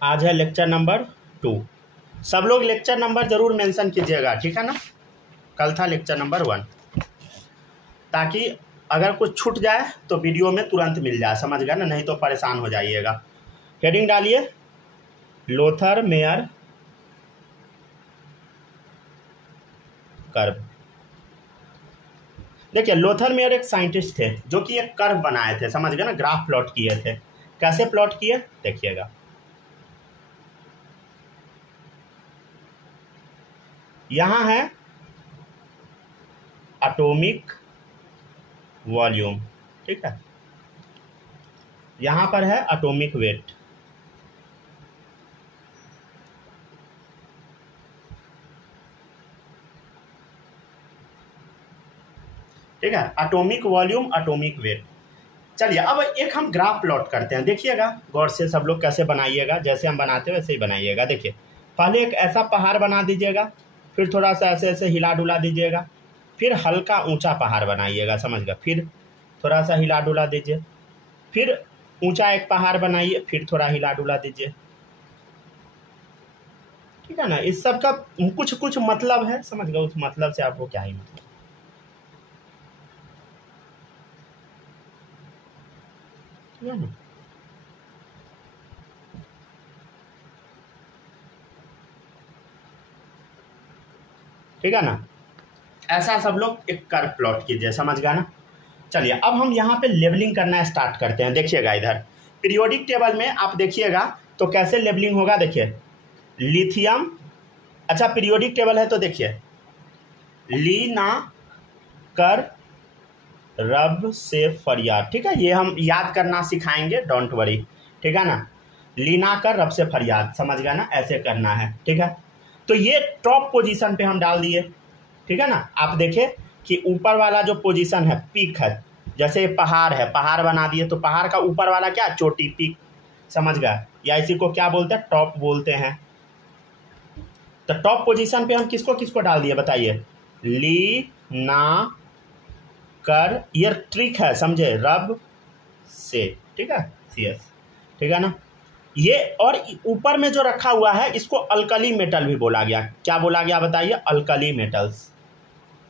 आज है lecture number 2। सब लोग लेक्चर नंबर ज़रूर मेंशन कीजिएगा, ठीक है ना। कल था लेक्चर नंबर 1, ताकि अगर कुछ छूट जाए तो वीडियो में तुरंत मिल जाए, समझ गए ना, नहीं तो परेशान हो जाइएगा। हेडिंग डालिए, लोथर मेयर कर्व। देखिए, लोथर मेयर एक साइंटिस्ट थे जो कि एक कर्व बनाए थे, समझ गए ना, ग्राफ प्लॉट किए थे। कैसे प्लॉट किए देखिएगा। यहां है एटॉमिक वॉल्यूम, ठीक है, यहां पर है एटॉमिक वेट, ठीक है, एटॉमिक वॉल्यूम एटॉमिक वेट। चलिए अब एक हम ग्राफ प्लॉट करते हैं, देखिएगा गौर से सब लोग कैसे बनाइएगा, जैसे हम बनाते हैं वैसे ही बनाइएगा। देखिए, पहले एक ऐसा पहाड़ बना दीजिएगा, फिर थोड़ा सा ऐसे ऐसे हिला डुला दीजिएगा, फिर हल्का ऊंचा पहाड़ बनाइएगा, समझ गए, फिर थोड़ा सा हिला डुला दीजिए, फिर ऊंचा एक पहाड़ बनाइए, फिर थोड़ा हिला डुला दीजिए, ठीक है ना। इस सब का कुछ कुछ मतलब है, समझ गए, उस मतलब से आपको क्या ही मतलब, ठीक है ना। ठीक है ना, ऐसा सब लोग एक कर्व प्लॉट कीजिए, समझ गया ना। चलिए अब हम यहाँ पे लेबलिंग करना स्टार्ट करते हैं। देखिएगा इधर पीरियोडिक टेबल में आप देखिएगा तो कैसे लेबलिंग होगा। देखिए लिथियम, अच्छा पीरियोडिक टेबल है तो देखिए लीना कर रब से फरियाद, ठीक है, ये हम याद करना सिखाएंगे, डोंट वरी, ठीक है ना। लीना कर रब से फरियाद, समझ गया ना, ऐसे करना है, ठीक है। तो ये टॉप पोजीशन पे हम डाल दिए, ठीक है ना। आप देखें कि ऊपर वाला जो पोजीशन है पीक है, जैसे पहाड़ है, पहाड़ बना दिए तो पहाड़ का ऊपर वाला क्या, चोटी, पीक, समझ गए, या इसी को क्या बोलते हैं, टॉप बोलते हैं। तो टॉप पोजीशन पे हम किसको किसको डाल दिए बताइए, ली ना कर, ये ट्रिक है, समझे, रब से, ठीक है, CS, ठीक है ना। ये और ऊपर में जो रखा हुआ है इसको अल्कली मेटल भी बोला गया, क्या बोला गया बताइए, अल्कली मेटल्स,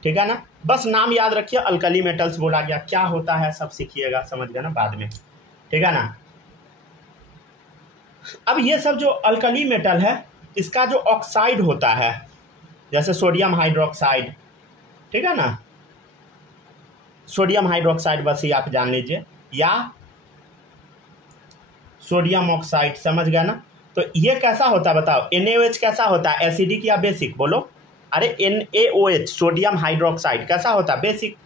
ठीक है ना। बस नाम याद रखिए, अल्कली मेटल्स बोला गया, क्या होता है सब सीखिएगा, समझ गए ना बाद में, ठीक है ना। अब ये सब जो अल्कली मेटल है इसका जो ऑक्साइड होता है, जैसे सोडियम हाइड्रोक्साइड, ठीक है ना, सोडियम हाइड्रोक्साइड बस ये आप जान लीजिए, या सोडियम ऑक्साइड, समझ गया ना। तो ये कैसा होता है बताओ, NaOH कैसा होता है, एसिडिक या बेसिक, बोलो, अरे NaOH सोडियम हाइड्रोक्साइड कैसा होता है, बेसिक,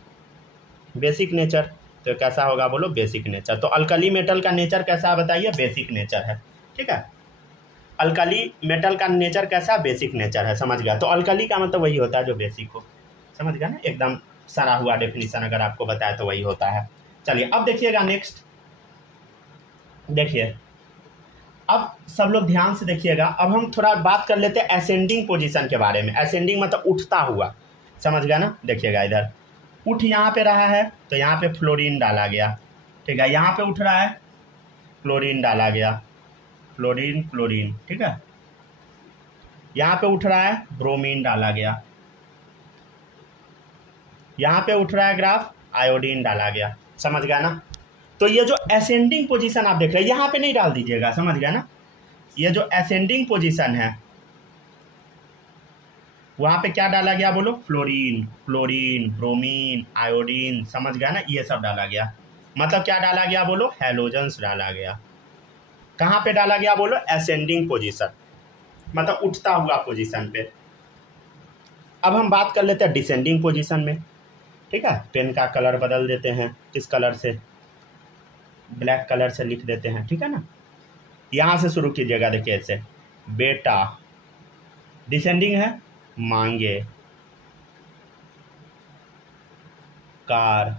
बेसिक नेचर, तो कैसा होगा बोलो, बेसिक नेचर। तो अल्कली मेटल का नेचर कैसा है बताइए, बेसिक नेचर है, ठीक है। अल्कली मेटल का नेचर कैसा, बेसिक नेचर है, समझ गया। तो अल्कली का मतलब वही होता है जो बेसिक हो, समझ गया ना, एकदम सरा हुआ डेफिनेशन अगर आपको बताया तो वही होता है। चलिए अब देखिएगा नेक्स्ट, देखिए अब सब लोग ध्यान से देखिएगा। अब हम थोड़ा बात कर लेते हैं असेंडिंग पोजीशन के बारे में। असेंडिंग मतलब उठता हुआ, समझ गया ना। देखिएगा इधर उठ यहाँ पे रहा है तो यहाँ पे फ्लोरीन डाला गया, ठीक है, यहाँ पे उठ रहा है क्लोरीन डाला गया, फ्लोरीन क्लोरीन, ठीक है, यहाँ पे उठ रहा है ब्रोमीन डाला गया, यहाँ पे उठ रहा है ग्राफ आयोडीन डाला गया, समझ गया ना। तो ये जो असेंडिंग पोजीशन आप देख रहे हैं यहाँ पे नहीं डाल दीजिएगा, समझ गया ना। ये जो असेंडिंग पोजीशन है वहां पे क्या डाला गया बोलो, फ्लोरीन, फ्लोरीन, ब्रोमीन, आयोडीन, समझ गया ना, ये सब डाला गया। मतलब क्या डाला गया बोलो, हैलोजेंस डाला गया। कहाँ पे डाला गया बोलो, असेंडिंग पोजीशन, मतलब उठता हुआ पोजीशन पे। अब हम बात कर लेते हैं डिसेंडिंग पोजीशन में, ठीक है। पेन का कलर बदल देते हैं, किस कलर से, ब्लैक कलर से लिख देते हैं, ठीक है ना। यहां से शुरू कीजिएगा, देखिए ऐसे, बेटा, डिसेंडिंग है, मांगे, कार,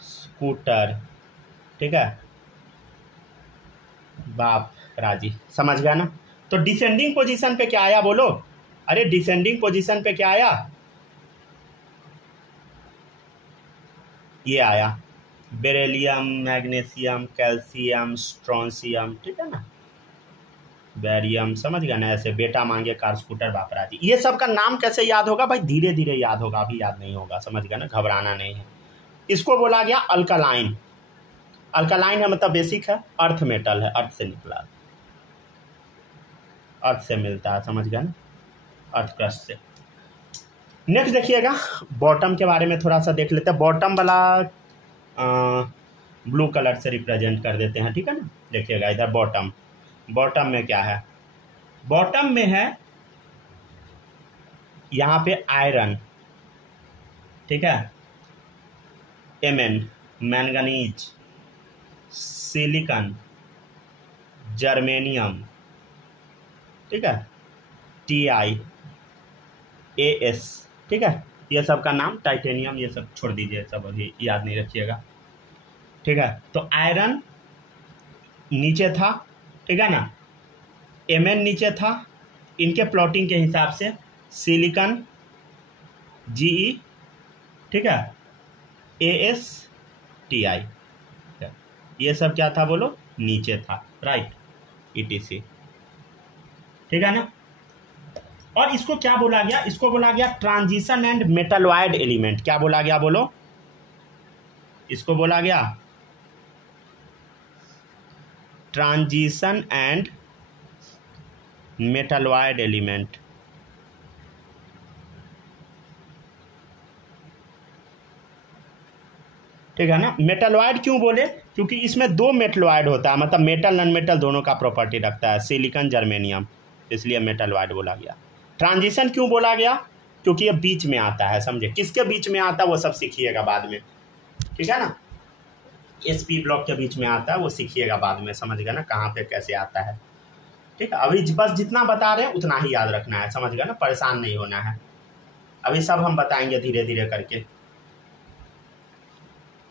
स्कूटर, ठीक है, बाप राजी, समझ गया ना। तो डिसेंडिंग पोजीशन पे क्या आया बोलो, अरे डिसेंडिंग पोजीशन पे क्या आया, ये आया, बेरिलियम, मैग्नीशियम, कैल्शियम, स्ट्रोंशियम, ठीक है ना, बैरियम, समझ गया ना। ऐसे बेटा मांगे कार स्कूटर बापराजी, ये सब का नाम कैसे याद होगा भाई, धीरे धीरे याद होगा, अभी याद नहीं होगा, समझ गया ना, घबराना नहीं है। इसको बोला गया अल्कलाइन। अल्कलाइन है मतलब बेसिक है, अर्थ मेटल है, अर्थ से निकला, अर्थ से मिलता है, समझ गया ना, अर्थ क्रस्ट से। नेक्स्ट देखिएगा, बॉटम के बारे में थोड़ा सा देख लेते हैं। बॉटम वाला ब्लू कलर से रिप्रेजेंट कर देते हैं, ठीक है ना। देखिएगा इधर बॉटम, बॉटम में क्या है, बॉटम में है यहाँ पे आयरन, ठीक है, एमएन, मैंगनीज, सिलिकॉन, जर्मेनियम, ठीक है, टीआई, एएस, ठीक है, ये सब का नाम, टाइटेनियम, ये सब छोड़ दीजिए, सब अभी याद नहीं रखिएगा, ठीक है। तो आयरन नीचे था, ठीक है ना, एमएन नीचे था, इनके प्लॉटिंग के हिसाब से सिलिकॉन, जीई, ठीक है, एएस, टीआई, ये सब क्या था बोलो, नीचे था, राइट, ईटीसी, ठीक है ना। और इसको क्या बोला गया, इसको बोला गया ट्रांजिशन एंड मेटलॉयड एलिमेंट। क्या बोला गया बोलो, इसको बोला गया ट्रांजिशन एंड मेटलॉयड एलिमेंट। ठीक है ना। मेटलॉयड क्यों बोले, क्योंकि इसमें दो मेटलॉयड होता है, मतलब मेटल नॉन मेटल दोनों का प्रॉपर्टी रखता है, सिलिकॉन, जर्मेनियम, इसलिए मेटलॉयड बोला गया। ट्रांजिशन क्यों बोला गया, क्योंकि ये बीच में आता है, समझे, किसके बीच में आता है वो सब सीखिएगा बाद में, ठीक है ना, एसपी ब्लॉक के बीच में आता है, वो सीखिएगा बाद में, समझ गया ना, कहाँ पे कैसे आता है, ठीक है। अभी बस जितना बता रहे हैं उतना ही याद रखना है, समझ गया ना, परेशान नहीं होना है, अभी सब हम बताएंगे धीरे धीरे करके।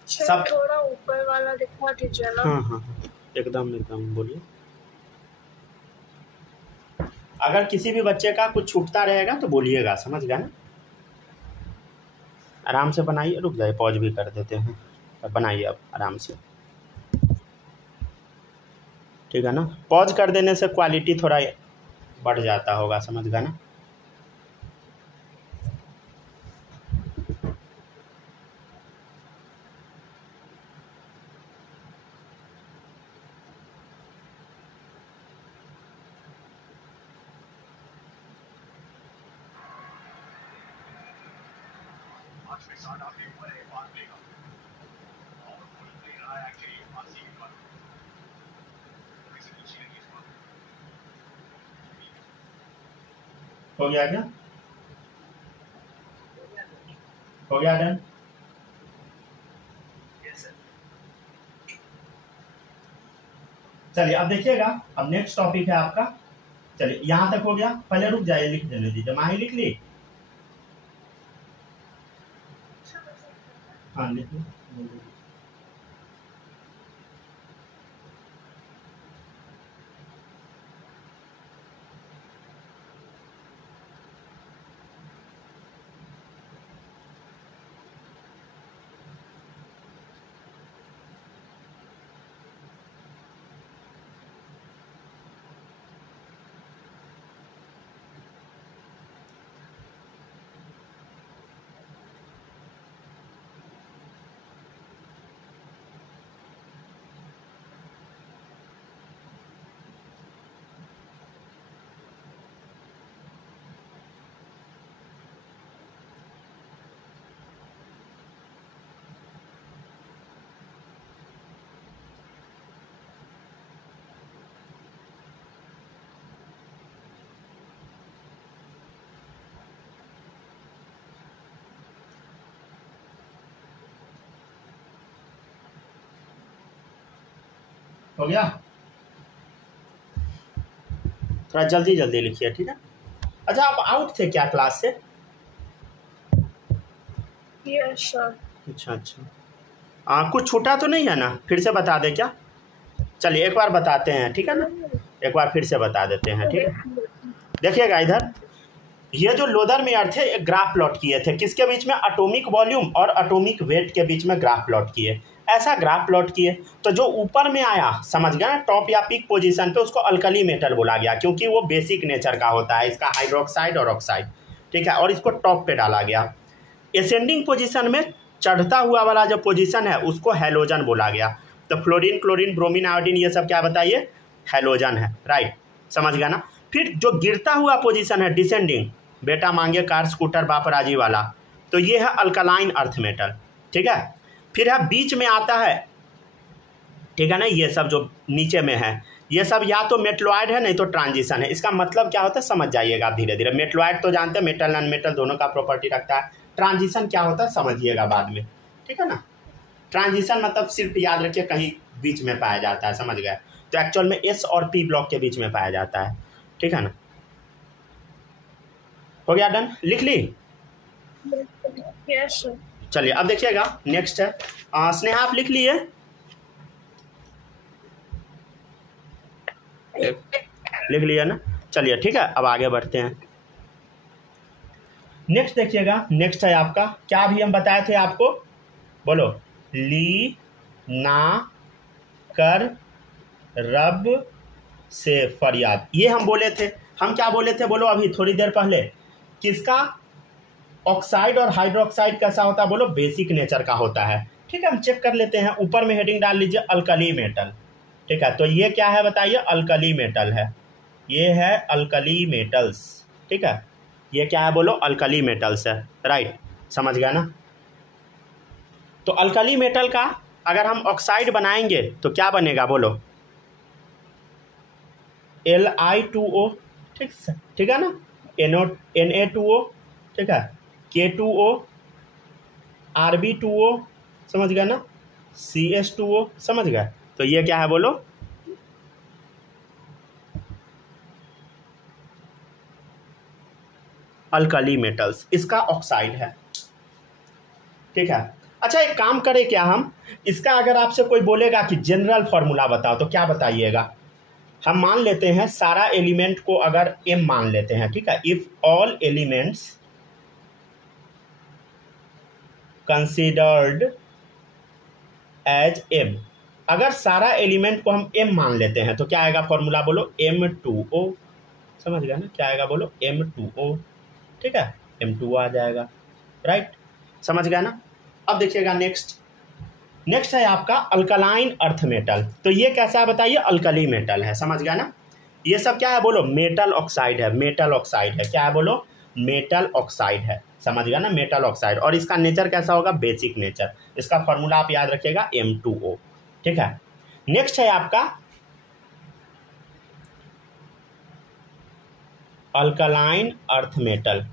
सब थोड़ा ऊपर वाला दिखा दीजिए ना। हाँ हाँ एकदम एकदम बोलिए। अगर किसी भी बच्चे का कुछ छूटता रहेगा तो बोलिएगा, समझ गया ना। आराम से बनाइए, रुक जाइए, पॉज भी कर देते हैं, अब बनाइए अब आराम से, ठीक है ना। पॉज कर देने से क्वालिटी थोड़ा बढ़ जाता होगा, समझ गया ना। हो गया क्या, हो गया डन। चलिए अब देखिएगा, अब नेक्स्ट टॉपिक है आपका, चलिए यहाँ तक हो गया, पहले रुक जाइए, लिख देने दीजिए, माही लिख ली, हाँ लिख ली। हो गया, थोड़ा जल्दी जल्दी लिखिए, ठीक है। अच्छा आप आउट थे क्या क्लास से? Yes sir. अच्छा अच्छा, कुछ छूटा तो नहीं है ना, फिर से बता दे क्या? चलिए एक बार बताते हैं, ठीक है ना, एक बार फिर से बता देते हैं, ठीक है। देखिएगा इधर, ये जो लोदर मेयर थे एक ग्राफ प्लॉट किए थे, किसके बीच में, एटॉमिक वॉल्यूम और एटॉमिक वेट के बीच में ग्राफ प्लॉट किए। ऐसा ग्राफ प्लॉट किए तो जो ऊपर में आया, समझ गया ना, टॉप या पीक पोजीशन पे, उसको अल्कली मेटल बोला गया क्योंकि वो बेसिक नेचर का होता है, इसका हाइड्रोक्साइड और ऑक्साइड, ठीक है, और इसको टॉप पे डाला गया। एसेंडिंग पोजीशन में चढ़ता हुआ वाला जो पोजीशन है उसको हैलोजन बोला गया। तो फ्लोरीन, क्लोरीन, ब्रोमीन, आयोडीन ये सब क्या बताइए, हैलोजन है, राइट, समझ गया ना। फिर जो गिरता हुआ पोजीशन है डिसेंडिंग, बेटा मांगे कार स्कूटर बाप राजी वाला, तो ये है अल्कलाइन अर्थ मेटल, ठीक है। फिर है बीच में आता है, ठीक है ना, ये सब जो नीचे में है ये सब या तो मेटलॉइड है नहीं तो ट्रांजिशन है। इसका मतलब क्या होता है समझ जाइएगा आप धीरे धीरे। मेटलॉइड तो जानते हैं मेटल नॉन मेटल दोनों का प्रॉपर्टी रखता है। ट्रांजिशन क्या होता है समझिएगा बाद में, ठीक है ना। ट्रांजिशन मतलब सिर्फ याद रखिए कहीं बीच में पाया जाता है, समझ गए। तो एक्चुअल में एस और पी ब्लॉक के बीच में पाया जाता है, ठीक है ना। हो गया डन, लिख ली। Yes sir. चलिए अब देखिएगा नेक्स्ट है स्नेहा, आप लिख लिए, लिख लिया ना। चलिए ठीक है, अब आगे बढ़ते हैं। नेक्स्ट देखिएगा, नेक्स्ट है आपका, क्या अभी हम बताए थे आपको, बोलो, ली ना कर रब से फरियाद, ये हम बोले थे। हम क्या बोले थे बोलो अभी थोड़ी देर पहले, किसका, ऑक्साइड और हाइड्रोक्साइड कैसा होता है बोलो, बेसिक नेचर का होता है, ठीक है। हम चेक कर लेते हैं, ऊपर में हेडिंग डाल लीजिए अल्कली मेटल, ठीक है। तो ये क्या है बताइए, अल्कली मेटल है, ये है अल्कली मेटल्स, ठीक है। ये क्या है बोलो, अल्कली मेटल्स है, राइट, समझ गया ना। तो अल्कली मेटल का अगर हम ऑक्साइड बनाएंगे तो क्या बनेगा बोलो, Li2O, ठीक है ना, Na2O, ठीक है, K2O, Rb2O, समझ गया ना, CS2O, समझ गया। तो ये क्या है बोलो, अल्कली मेटल्स, इसका ऑक्साइड है, ठीक है। अच्छा एक काम करें क्या, हम इसका अगर आपसे कोई बोलेगा कि जनरल फॉर्मूला बताओ तो क्या बताइएगा। हम मान लेते हैं सारा एलिमेंट को अगर m मान लेते हैं, ठीक है। If all elements considered as m, अगर सारा एलिमेंट को हम m मान लेते हैं तो क्या आएगा फॉर्मूला बोलो, M2O, समझ गया ना, क्या आएगा बोलो, M2O, ठीक है, M2O आ जाएगा, राइट, समझ गया ना। अब देखिएगा नेक्स्ट है आपका अल्कलाइन अर्थ मेटल। तो ये कैसा है बताइए, अल्कली मेटल है, समझ गया ना। ये सब क्या है बोलो, मेटल ऑक्साइड है, मेटल ऑक्साइड है, क्या है बोलो, मेटल ऑक्साइड है, समझ गया ना, मेटल ऑक्साइड। और इसका नेचर कैसा होगा, बेसिक नेचर। इसका फॉर्मूला आप याद रखिएगा M2O, ठीक है। नेक्स्ट है आपका अल्कलाइन अर्थ मेटल,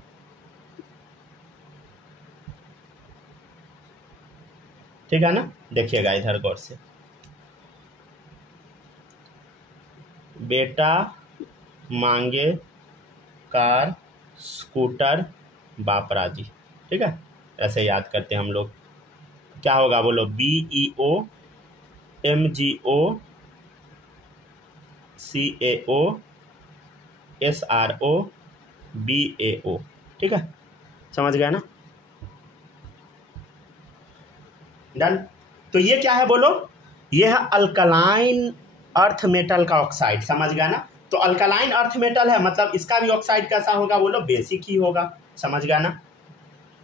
ठीक है ना। देखिएगा इधर गौर से, बेटा मांगे कार स्कूटर बाप राजी, ठीक है, ऐसे याद करते हैं हम लोग। क्या होगा बोलो, BEO MGO CAO SRO BAO, ठीक है, समझ गया ना, डन। तो ये क्या है बोलो, ये है अल्कलाइन अर्थ मेटल का ऑक्साइड, समझ गया ना। तो अल्कलाइन अर्थ मेटल है मतलब इसका भी ऑक्साइड कैसा होगा बोलो, बेसिक ही होगा, समझ गया ना,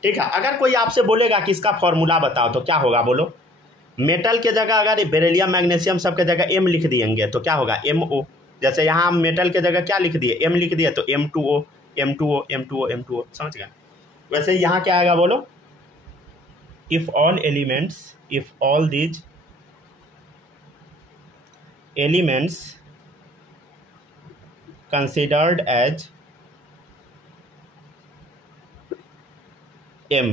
ठीक है। अगर कोई आपसे बोलेगा कि इसका फॉर्मूला बताओ तो क्या होगा बोलो, मेटल के जगह अगर बेरिलियम मैग्नीशियम सब के जगह M लिख दिएंगे तो क्या होगा, MO। जैसे यहाँ हम मेटल के जगह क्या लिख दिए, M लिख दिए, तो M2O M2O M2O M2O, समझ गया। वैसे यहाँ क्या आएगा बोलो, if all these elements considered as m,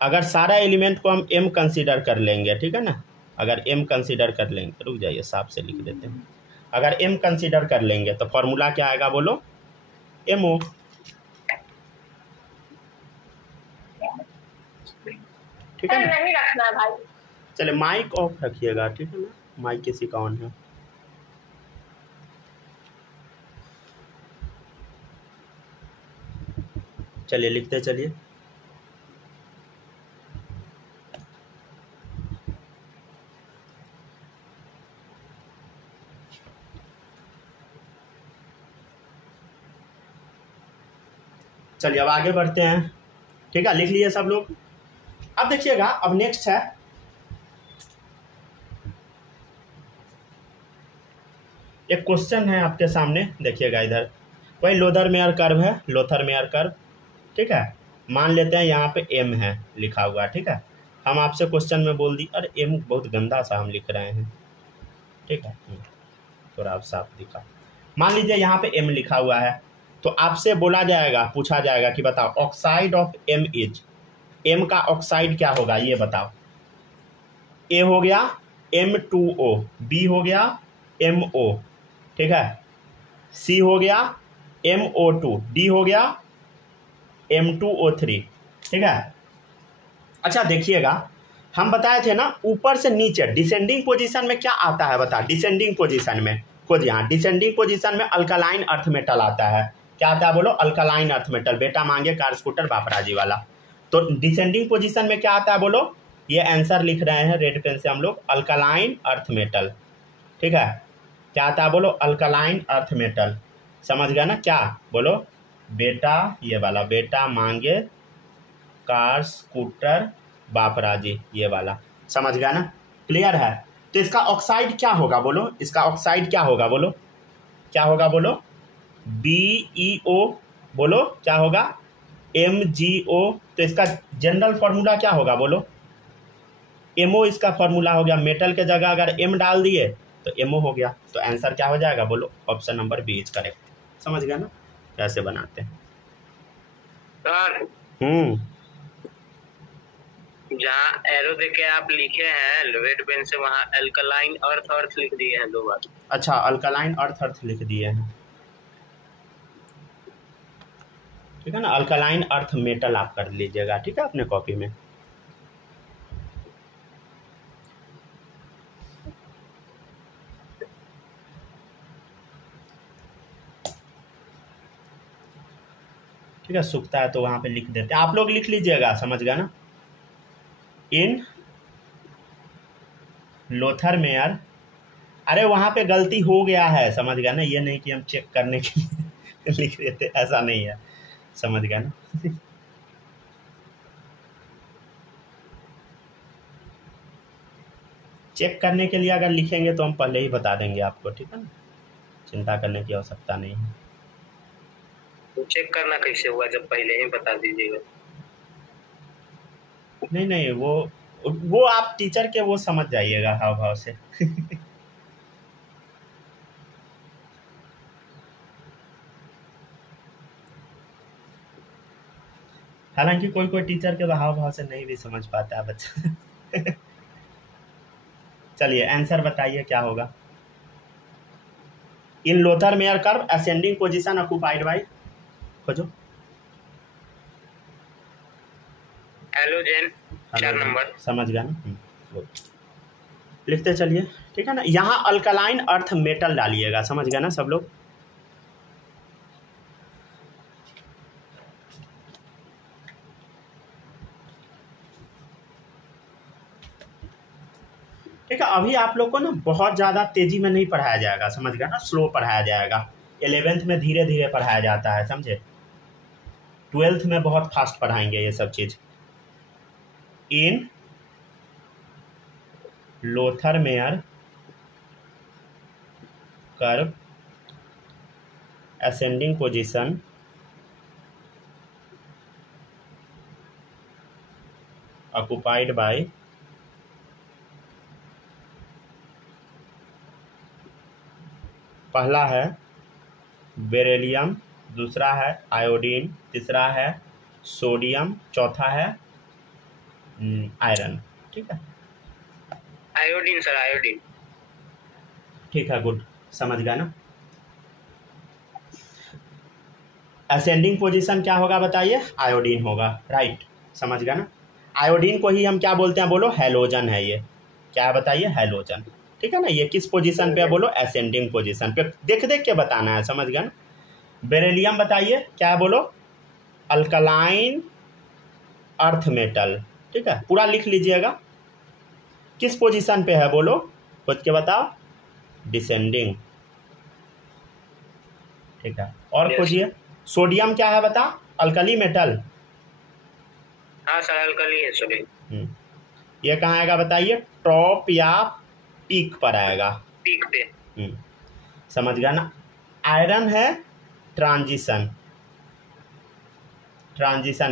अगर सारा एलिमेंट को हम m कंसीडर कर लेंगे, ठीक है ना, अगर m कंसीडर कर लेंगे, रुक जाइए साफ से लिख देते हैं, अगर m कंसीडर कर लेंगे तो फॉर्मूला क्या आएगा बोलो, MO, ठीक है ना। नहीं रखना भाई, चले माइक ऑफ रखिएगा, ठीक है ना, माइक किसी का ऑन है। चलिए लिखते चलिए, चलिए अब आगे बढ़ते हैं। ठीक है, लिख लिए सब लोग। अब देखिएगा, अब नेक्स्ट है एक क्वेश्चन है आपके सामने, देखिएगा इधर। वही लोथरमेयर कर्व है, लोथरमेयर कर्व। ठीक है, मान लेते हैं यहाँ पे एम है लिखा हुआ। ठीक है, हम आपसे क्वेश्चन में बोल दी, अरे एम बहुत गंदा सा हम लिख रहे हैं। ठीक है, थोड़ा आप साफ दिखा। मान लीजिए यहाँ पे एम लिखा हुआ है, तो आपसे बोला जाएगा, पूछा जाएगा कि बताओ oxide of M is, M का ऑक्साइड क्या होगा ये बताओ। ए हो गया M2O, बी हो गया MO, ठीक है, सी हो गया MO2, डी हो गया M2O3। ठीक है, अच्छा देखिएगा, हम बताए थे ना ऊपर से नीचे डिसेंडिंग पोजीशन में क्या आता है बता। डिसेंडिंग पोजीशन में खुद यहाँ डिसेंडिंग पोजीशन में अल्कलाइन अर्थ मेटल आता है। क्या आता है बोलो, अल्कलाइन अर्थ मेटल। बेटा मांगे कार स्कूटर बापराजी वाला। तो डिसेंडिंग पोजीशन में क्या आता है बोलो, ये आंसर लिख रहे हैं रेड पेन से हम लोग, अल्कलाइन अर्थ मेटल। ठीक है, क्या आता है बोलो, अल्कलाइन अर्थ मेटल। समझ गया ना क्या बोलो बेटा, ये वाला, बेटा मांगे कार स्कूटर बापराजी, ये वाला। समझ गया ना, क्लियर है। तो इसका ऑक्साइड क्या होगा बोलो, इसका ऑक्साइड क्या होगा बोलो, क्या होगा बोलो, BeO बोलो, क्या होगा MgO। तो इसका जनरल फॉर्मूला क्या होगा बोलो, MO इसका फॉर्मूला हो गया। मेटल के जगह अगर M डाल दिए तो MO हो गया। तो आंसर क्या हो जाएगा बोलो, option number B is correct. समझ गया ना कैसे बनाते हैं सर। जहाँ एरो देके आप लिखे हैं रेड पेन से, वहाँ अल्कलाइन अर्थ अर्थ लिख दिए हैं 2 बार। अच्छा, अल्कलाइन अर्थ अर्थ लिख दिए हैं, ठीक है ना। अल्कलाइन अर्थ मेटल आप कर लीजिएगा, ठीक है, अपने कॉपी में। ठीक है, सूखता है तो वहां पे लिख देते हैं, आप लोग लिख लीजिएगा। समझ गया ना। इन लोथरमेयर, अरे वहां पे गलती हो गया है, समझ गया ना। ये नहीं कि हम चेक करने के लिए लिख देते, ऐसा नहीं है। समझ गया ना। चेक करने के लिए अगर लिखेंगे तो हम पहले ही बता देंगे आपको, ठीक है ना, चिंता करने की आवश्यकता नहीं है। तो चेक करना कैसे होगा जब पहले ही बता दीजिएगा। नहीं नहीं, वो आप टीचर के वो समझ जाइएगा हाव भाव से। हालांकि कोई कोई टीचर के हाव भाव से नहीं भी समझ पाता है बच्चा। चलिए आंसर बताइए क्या होगा। In Lothar Meyer curve ascending position occupied by, खोजो हेलोजन 4 नंबर। समझ गया ना, लिखते चलिए, ठीक है ना। यहाँ अल्कलाइन अर्थ मेटल डालिएगा, समझ गया ना सब लोग। ठीक है, अभी आप लोग को ना बहुत ज़्यादा तेजी में नहीं पढ़ाया जाएगा, समझ गया ना, स्लो पढ़ाया जाएगा। 11th में धीरे धीरे पढ़ाया जाता है, समझे। 12th में बहुत फास्ट पढ़ाएंगे ये सब चीज़। In Lothar Meyer curve ascending position occupied by पहला है बेरिलियम, दूसरा है आयोडीन, तीसरा है सोडियम, चौथा है आयरन। ठीक है, आयोडीन सर, आयोडीन। ठीक है, गुड, समझ गया ना। असेंडिंग पोजीशन क्या होगा बताइए, आयोडीन होगा, राइट। समझ गया ना। आयोडीन को ही हम क्या बोलते हैं बोलो, हैलोजन है ये। क्या है बताइए, हैलोजन। ठीक है ना। ये किस पोजीशन पे है बोलो, असेंडिंग पोजीशन पे। देख देख के बताना है, समझ गया ना। बेरिलियम बताइए क्या है बोलो, अल्कलाइन अर्थ मेटल। ठीक है, पूरा लिख लीजिएगा। किस पोजीशन पे है बोलो, खोज के बताओ, डिसेंडिंग। ठीक है, और खोजिए। सोडियम क्या है बता, अल्कली मेटल। हाँ सर, अल्कली है सॉरी। ये कहाँ आएगा बताइए, टॉप या पीक पर आएगा? पीक पे। समझ गया ना। आयरन है ट्रांजिशन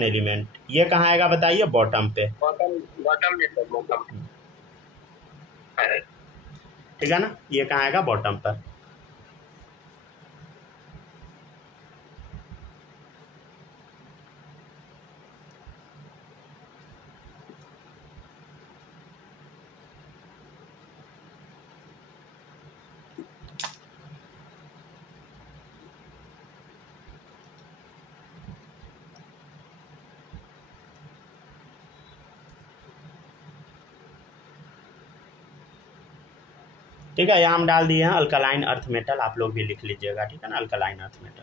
एलिमेंट, ये कहाँ आएगा बताइए, बॉटम पे। बॉटम में सर, बॉटम। ठीक है ना, ये कहाँ आएगा, बॉटम पर। ठीक है, यहाँ हम डाल दिए हैं अल्कलाइन अर्थ मेटल, आप लोग भी लिख लीजिएगा, ठीक है ना, अल्कलाइन अर्थ मेटल।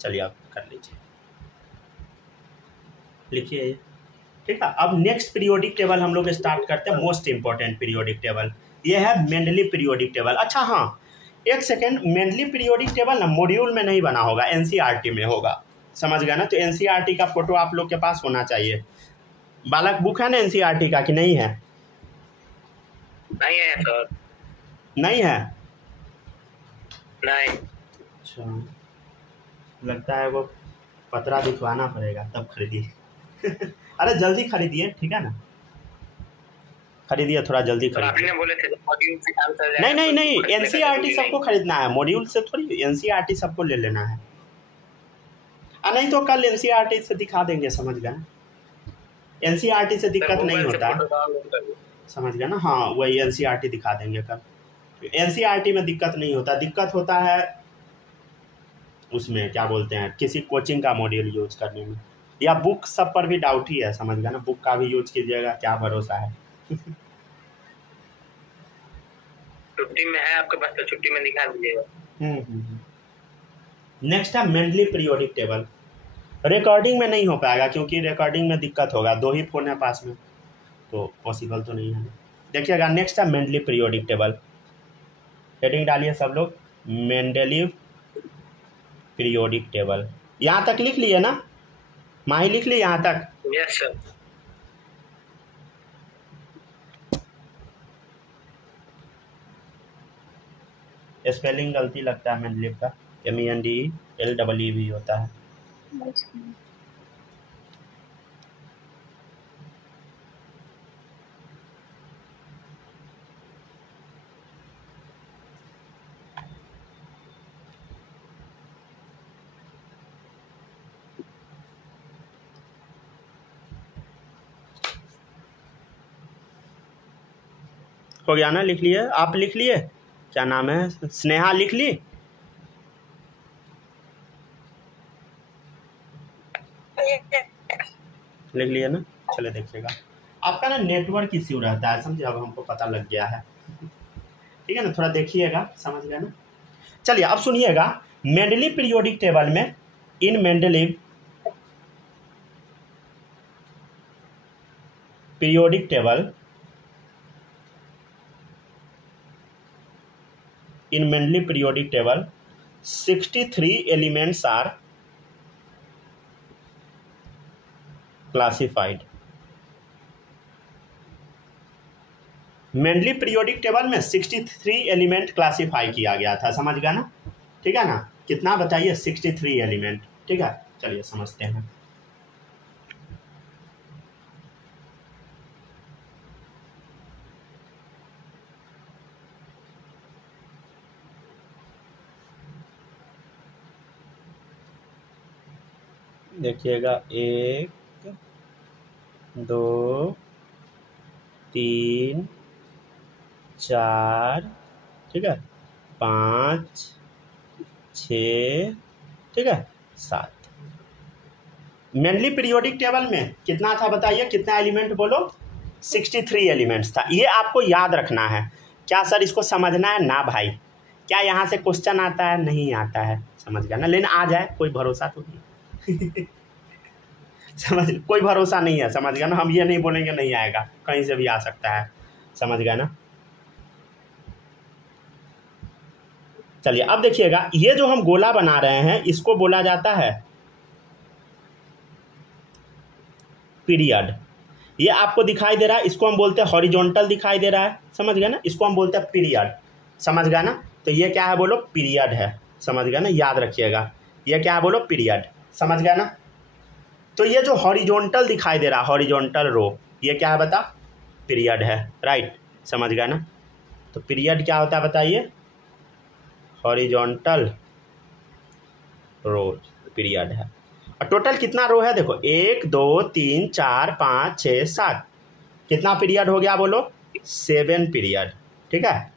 चलिए अब कर लीजिए, लिखिए। ठीक है, अब नेक्स्ट पीरियोडिक टेबल हम लोग स्टार्ट करते हैं, मोस्ट इंपॉर्टेंट पीरियोडिक टेबल, ये है मेंडली पीरियोडिक टेबल। अच्छा हाँ, एक सेकेंड, मेंडली पीरियोडिक टेबल ना मॉड्यूल में नहीं बना होगा, एनसीईआरटी में होगा, समझ गया ना। तो एनसीईआरटी का फोटो आप लोग के पास होना चाहिए। बालक बुक है ना एनसीईआरटी का कि नहीं है? नहीं है सर। नहीं है? नहीं। अच्छा, लगता है वो पतरा दिखवाना पड़ेगा तब खरीदिए। अरे जल्दी खरीदिए, ठीक है ना, खरीदिए, थोड़ा जल्दी तो खरीदिए। आपने बोले थे मॉड्यूल से काम चल नहीं जाएगा, नहीं नहीं, तो एनसीईआरटी सबको खरीदना है, मॉड्यूल से थोड़ी, एनसीईआरटी सबको ले लेना है। नहीं तो कल एनसीईआरटी से दिखा देंगे, समझ गए, एनसीईआरटी से दिक्कत नहीं होता, समझ गया ना। हाँ वही एनसीईआरटी दिखा देंगे कल, एनसीईआरटी में दिक्कत नहीं होता, दिक्कत होता है उसमें क्या बोलते हैं, किसी कोचिंग का मॉड्यूल यूज करने में, या बुक सब पर भी डाउट ही है, समझ गया ना, बुक का भी यूज कीजिएगा, क्या भरोसा है। छुट्टी में है आपके पास तो छुट्टी में दिखा दीजिएगा। नेक्स्ट है मेंडली पीरियोडिक टेबल। रिकॉर्डिंग में नहीं हो पाएगा क्योंकि रिकॉर्डिंग में दिक्कत होगा, 2 ही फोन है पास में, तो पॉसिबल तो नहीं है। देखिएगा, नेक्स्ट है मेंडली पीरियोडिक टेबल, हेडिंग डालिए सब लोग, मेंडली पीरियोडिक टेबल। यहाँ तक लिख लिए ना, माही लिख ली यहाँ तक? Yes sir. स्पेलिंग गलती लगता है मेंडलीव का, MENDELEE भी होता है। हो गया ना, लिख लिए, आप लिख लिए, क्या नाम है, स्नेहा लिख ली? लिख लिए ना। चले देखिएगा, आपका ना नेटवर्क इश्यू रहता है, समझे, अब हमको पता लग गया है, ठीक है ना, थोड़ा देखिएगा, समझ गया ना। चलिए अब सुनिएगा, मेंडली पीरियोडिक टेबल में, in Mendeleev periodic table, in Mendeleev periodic table 63 elements are classified। Mendeleev periodic table में 63 एलिमेंट क्लासिफाई किया गया था, समझ गया ना, ठीक है ना। कितना बताइए, 63 एलिमेंट, ठीक है। चलिए समझते हैं। देखिएगा, 1 2 3 4, ठीक है, 5 6, ठीक है, 7। मेंडली पीरियोडिक टेबल में कितना था बताइए, कितना एलिमेंट बोलो, 63 एलिमेंट्स था। ये आपको याद रखना है। क्या सर इसको समझना है ना भाई? क्या यहाँ से क्वेश्चन आता है? नहीं आता है, समझ गया ना, लेकिन आ जाए कोई भरोसा तो नहीं। समझ, कोई भरोसा नहीं है, समझ गया ना, हम ये नहीं बोलेंगे नहीं आएगा, कहीं से भी आ सकता है, समझ गया ना। चलिए अब देखिएगा, ये जो हम गोला बना रहे हैं इसको बोला जाता है पीरियड। ये आपको दिखाई दे रहा है, इसको हम बोलते हैं हॉरिजॉन्टल दिखाई दे रहा है, समझ गए ना, इसको हम बोलते हैं पीरियड, समझ गया ना। तो ये क्या है बोलो, पीरियड है, समझ गया ना, याद रखिएगा, ये क्या है बोलो, पीरियड, समझ गया ना। तो ये जो हॉरिजॉन्टल दिखाई दे रहा है, हॉरिजॉन्टल रो, ये क्या है बता, पीरियड है, राइट, समझ गया ना। तो पीरियड क्या होता है बताइए, हॉरिजॉन्टल रो पीरियड है। और टोटल कितना रो है देखो, 1 2 3 4 5 6 7, कितना पीरियड हो गया बोलो, 7 पीरियड, ठीक है।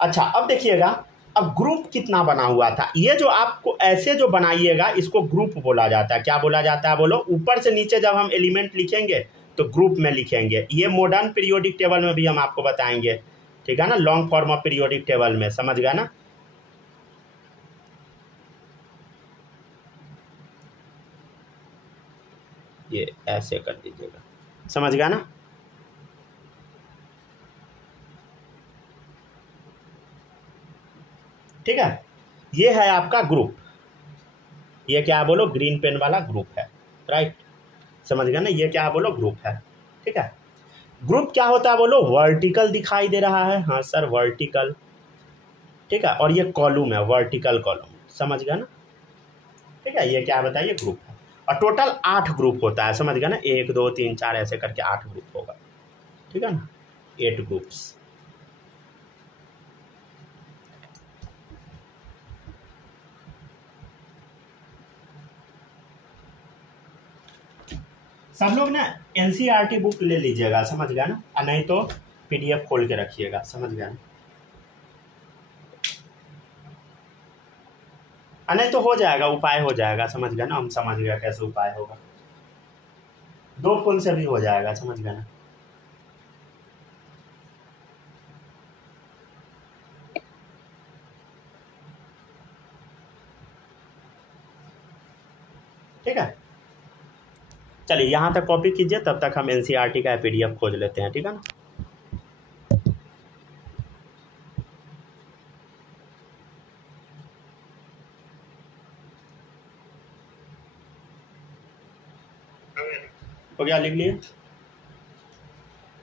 अच्छा अब देखिएगा, अब ग्रुप कितना बना हुआ था, ये जो आपको ऐसे जो बनाइएगा इसको ग्रुप बोला जाता है, क्या बोला जाता है बोलो, ऊपर से नीचे जब हम एलिमेंट लिखेंगे तो ग्रुप में लिखेंगे। ये मॉडर्न पीरियोडिक टेबल में भी हम आपको बताएंगे, ठीक है ना, long form of periodic table में, समझ गया ना। ये ऐसे कर दीजिएगा, समझ गया ना। ठीक है, ये है आपका ग्रुप, ये क्या बोलो, ग्रीन पेन वाला ग्रुप है, राइट, समझ गया ना, ये क्या बोलो, ग्रुप है, ठीक है। ग्रुप क्या होता है बोलो, वर्टिकल दिखाई दे रहा है, हाँ सर वर्टिकल, ठीक है, और ये कॉलम है, वर्टिकल कॉलम, समझ गया ना, ठीक है। ये क्या बताइए, ग्रुप है, और टोटल 8 ग्रुप होता है, समझ गया ना, 1 2 3 4 ऐसे करके 8 ग्रुप होगा, ठीक है ना, 8 ग्रुप्स। सब लोग ना एनसीईआरटी बुक ले लीजिएगा, समझ गया ना, और नहीं तो पीडीएफ खोल के रखिएगा, समझ गया ना, और नहीं तो हो जाएगा, उपाय हो जाएगा, समझ गया ना, हम समझ गया कैसे उपाय होगा, 2 फोन से भी हो जाएगा, समझ गया ना। ठीक है, चलिए यहाँ तक कॉपी कीजिए, तब तक हम एनसीईआरटी का पीडीएफ खोज लेते हैं, ठीक है ना। हो गया, लिख लिए,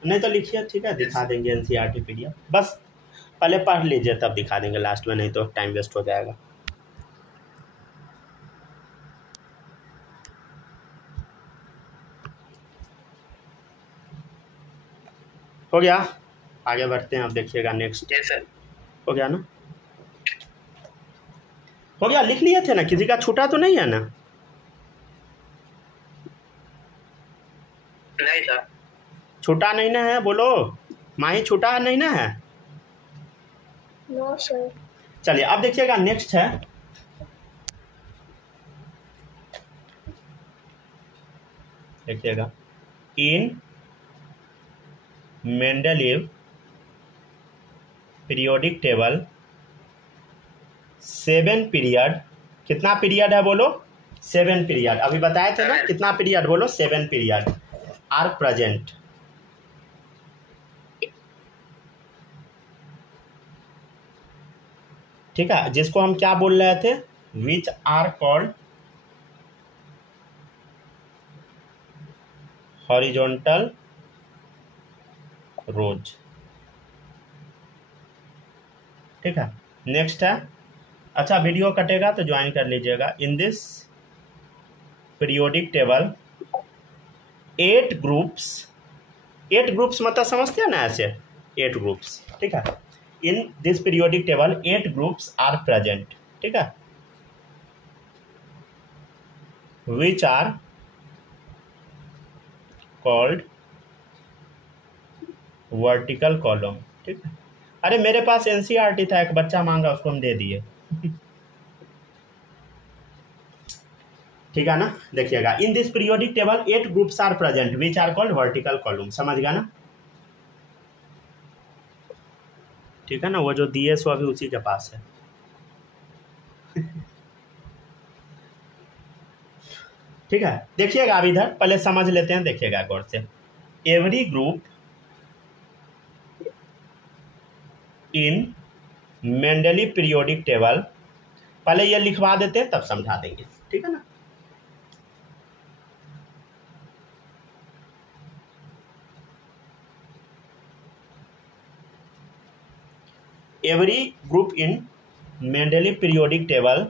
नहीं तो लिखिए, ठीक है, दिखा देंगे एनसीईआरटी पीडीएफ, बस पहले पढ़ लीजिए तब दिखा देंगे लास्ट में, नहीं तो टाइम वेस्ट हो जाएगा। हो गया, आगे बढ़ते हैं, अब देखिएगा नेक्स्ट, हो गया ना, हो गया, लिख लिए थे ना, किसी का छूटा तो नहीं है ना, नहीं सर, छूटा नहीं ना है बोलो, माही छूटा नहीं ना है, नो सर। चलिए अब देखिएगा नेक्स्ट है, देखिएगा, इन मेंडलीव पीरियोडिक टेबल 7 पीरियड, कितना पीरियड है बोलो, 7 पीरियड, अभी बताए थे ना, कितना पीरियड बोलो, 7 पीरियड आर प्रेजेंट, ठीक है, जिसको हम क्या बोल रहे थे, विच आर कॉल्ड हॉरिजॉन्टल रोज, ठीक है। नेक्स्ट है, अच्छा वीडियो कटेगा तो ज्वाइन कर लीजिएगा। In this periodic table 8 groups, 8 groups मतलब समझते हैं ना ऐसे, 8 ग्रुप्स, ठीक है। In this periodic table 8 groups are present, ठीक है, which are called vertical column, ठीक है। अरे मेरे पास एनसीईआरटी था, एक बच्चा मांगा, उसको हम दे दिए, ठीक है ना। देखिएगा, in this periodic table 8 groups are present which are called vertical column, समझ गया ना, ठीक है ना, वो जो दिए सो अभी उसी के पास है। ठीक है, देखिएगा अब इधर पहले समझ लेते हैं, देखिएगा गौर से, एवरी ग्रुप इन मेंडली पीरियोडिक टेबल, पहले ये लिखवा देते हैं तब समझा देंगे, ठीक है ना। Every group in Mendeleev periodic table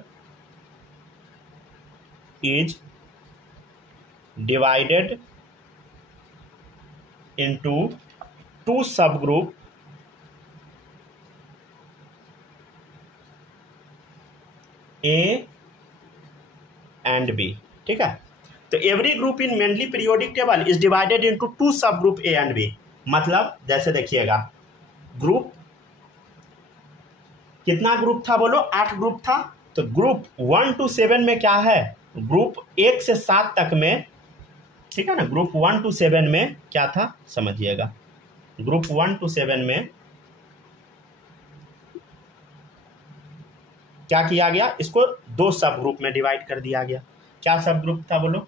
is divided into two subgroup A and B। ठीक है, तो every group in Mendeleev periodic table is divided into two सब ग्रुप A एंड B। मतलब जैसे देखिएगा, ग्रुप कितना ग्रुप था बोलो, 8 ग्रुप था। तो ग्रुप 1 to 7 में क्या है, ग्रुप 1 से 7 तक में, ठीक है ना, ग्रुप 1 to 7 में क्या था समझिएगा, ग्रुप 1 to 7 में क्या किया गया, इसको 2 सब ग्रुप में डिवाइड कर दिया गया। क्या सब ग्रुप था बोलो,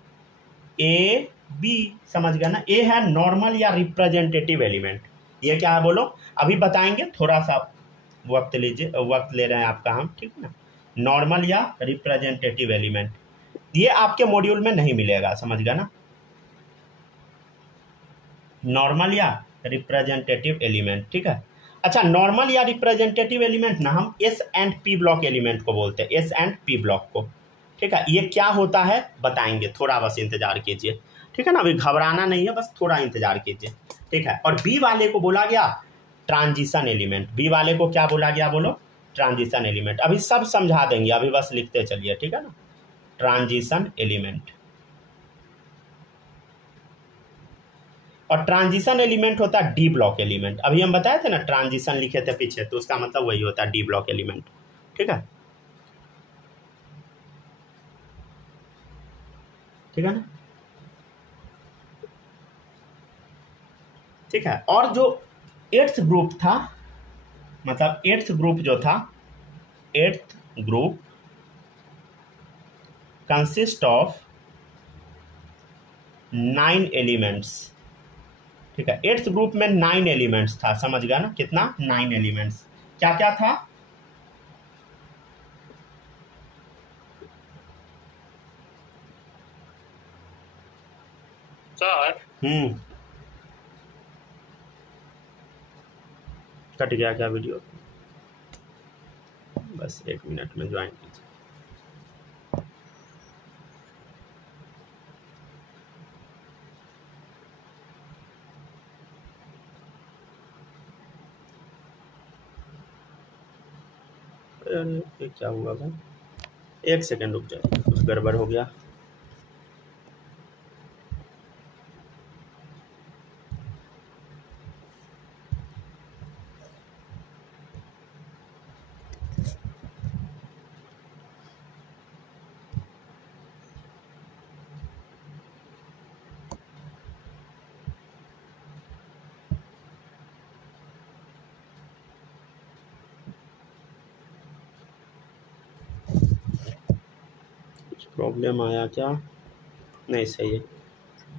ए बी, समझ गया ना। ए है नॉर्मल या रिप्रेजेंटेटिव एलिमेंट, ये क्या है बोलो, अभी बताएंगे, थोड़ा सा वक्त लीजिए, वक्त ले रहे हैं आपका हम, ठीक है ना। नॉर्मल या रिप्रेजेंटेटिव एलिमेंट, ये आपके मॉड्यूल में नहीं मिलेगा, समझ गया ना, नॉर्मल या रिप्रेजेंटेटिव एलिमेंट, ठीक है। अच्छा, नॉर्मल या रिप्रेजेंटेटिव एलिमेंट ना हम S and P block element को बोलते हैं, एस एंड पी ब्लॉक को, ठीक है। ये क्या होता है बताएंगे, थोड़ा बस इंतजार कीजिए, ठीक है ना, अभी घबराना नहीं है, बस थोड़ा इंतजार कीजिए, ठीक है। और बी वाले को बोला गया ट्रांजिशन एलिमेंट, बी वाले को क्या बोला गया बोलो, ट्रांजिशन एलिमेंट। अभी सब समझा देंगे, अभी बस लिखते चलिए, ठीक है ना, ट्रांजिशन एलिमेंट। और ट्रांजिशन एलिमेंट होता है डी ब्लॉक एलिमेंट, अभी हम बताए थे ना, ट्रांजिशन लिखे थे पीछे, तो उसका मतलब वही होता है डी ब्लॉक एलिमेंट, ठीक है, ठीक है ना, ठीक है। और जो 8th ग्रुप था, मतलब 8th ग्रुप जो था, 8th group consist of 9 elements, ठीक है। 8th ग्रुप में 9 एलिमेंट्स था, समझ गया ना, कितना, 9 एलिमेंट्स। क्या क्या था, सर कट गया क्या वीडियो, बस 1 मिनट में ज्वाइन कीजिए। ये क्या हुआ भाई, 1 सेकंड रुक जाइए, कुछ गड़बड़ हो गया। प्रॉब्लम आया क्या, नहीं सही है।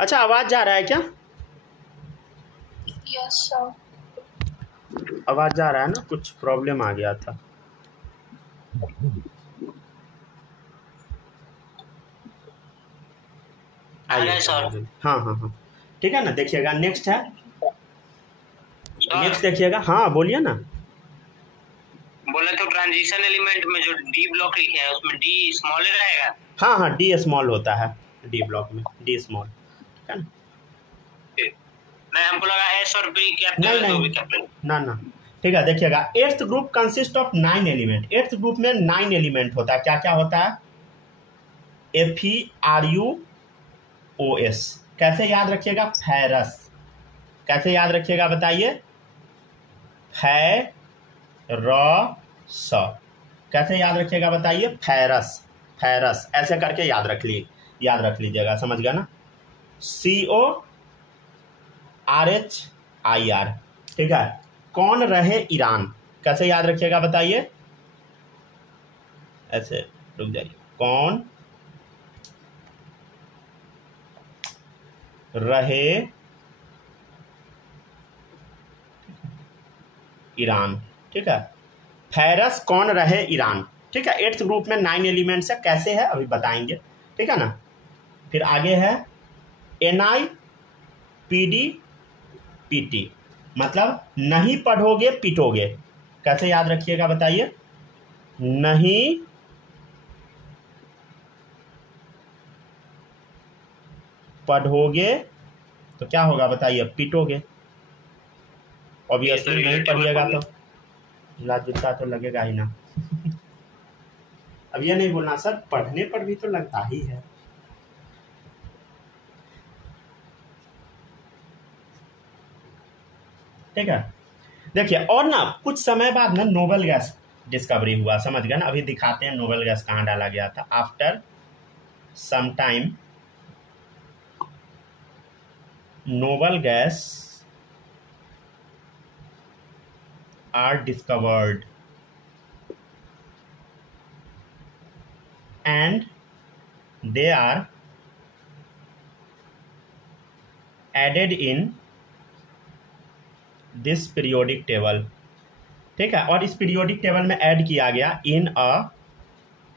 अच्छा, आवाज जा रहा है क्या, यस सर। आवाज जा रहा है ना, कुछ प्रॉब्लम आ गया था। आइए सर, हाँ हाँ हाँ, ठीक है ना। देखिएगा नेक्स्ट है, नेक्स्ट देखिएगा, हाँ बोलिए ना। बोला तो ट्रांजिशन एलिमेंट में जो डी ब्लॉक लिखे हैं उसमें डी स्मॉल रहेगा। हाँ हाँ, डी स्मॉल होता है डी ब्लॉक में, डी स्मॉल, ठीक है ना। नहीं, हमको लगा एस और बी नहीं नहीं, ना ना, ठीक है। देखिएगा 8th group consist of 9 element, 8th group में 9 एलिमेंट होता है। क्या क्या होता है, FERUOS, कैसे याद रखिएगा, फेरस, कैसे याद रखिएगा बताइए, फेरस, कैसे याद रखिएगा बताइए, फेरस, फेरस, ऐसे करके याद रख लीजिएगा, समझ गया ना, CORHIR, ठीक है। कौन रहे ईरान, कैसे याद रखिएगा बताइए, ऐसे रुक जाइए, कौन रहे ईरान, ठीक है। फेरस कौन रहे ईरान, ठीक है। 8th ग्रुप में 9 एलिमेंट्स है, कैसे है अभी बताएंगे, ठीक है ना। फिर आगे है NIPD PT, मतलब नहीं पढ़ोगे पिटोगे, कैसे याद रखिएगा बताइए? नहीं पढ़ोगे तो क्या होगा बताइए? पीटोगे। ऑब्वियसली नहीं पढ़िएगा तो लाजिता तो लगेगा ही ना। अब ये नहीं बोलना सर पढ़ने पर भी तो लगता ही है। ठीक है, देखिए और ना कुछ समय बाद ना नोबल गैस डिस्कवरी हुआ, समझ गए ना? अभी दिखाते हैं नोबल गैस कहाँ डाला गया था। After some time noble gas are discovered and they are added in this periodic table। ठीक है, और इस पीरियोडिक टेबल में ऐड किया गया इन अ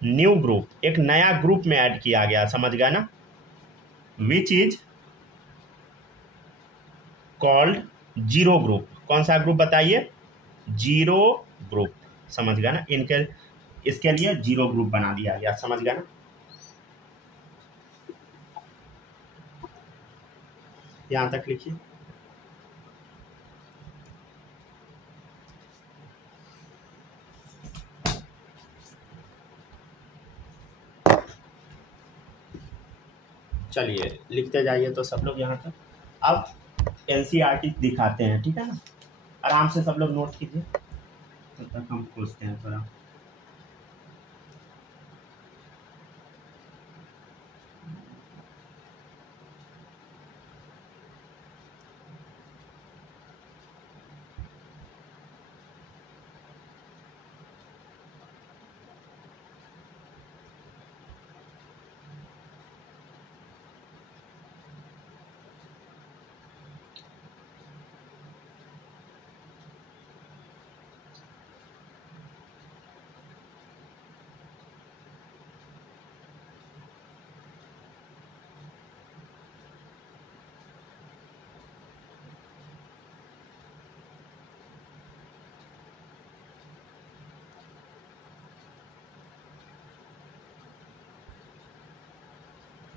न्यू ग्रुप, एक नया ग्रुप में ऐड किया गया, समझ गया ना? विच इज कॉल्ड जीरो ग्रुप। कौन सा ग्रुप बताइए? जीरो ग्रुप, समझ गया ना? इनके इसके लिए जीरो ग्रुप बना दिया गया, समझ गया ना? यहां तक लिखिए। चलिए लिखते जाइए तो सब लोग यहाँ तक। अब एनसीईआरटी दिखाते हैं, ठीक है ना? आराम से सब लोग नोट कीजिए, तब तक हम खोजते हैं थोड़ा।